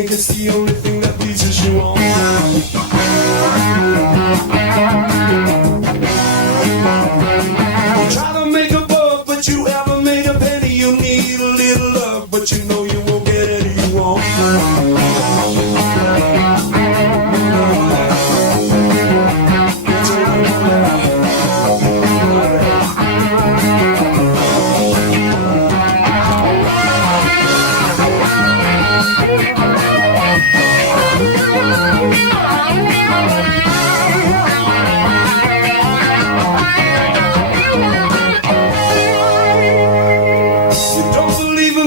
think it's the only thing that pleases you all. You try to make a buck, but you haven't made a penny. You need a little love, but you know you won't get any you want.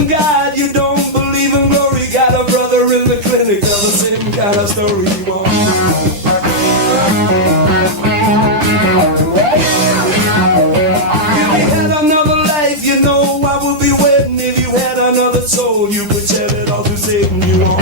God, you don't believe in glory. Got a brother in the clinic, tell the same kind of story you want. If you had another life, you know I would be waiting. If you had another soul, you could sell it all to Satan you want.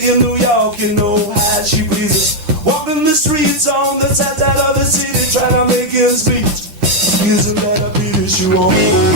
In New York, you know how she pleases. Walking the streets on the side of the city, trying to make ends meet. Using that I beat as you want.